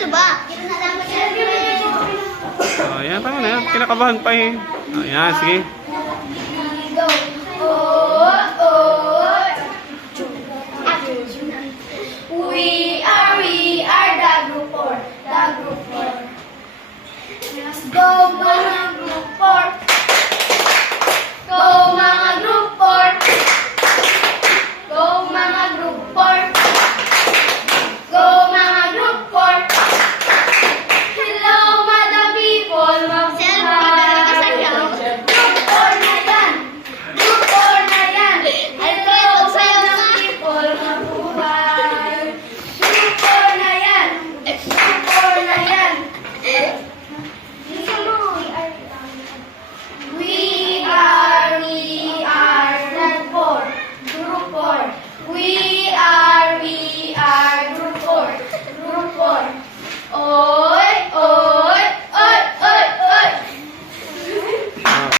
Ano ba? Ayan, tama na yan. Kinakabahan pa eh. Ayan, sige. Go. Oh. We are the group 4. The group 4. Go,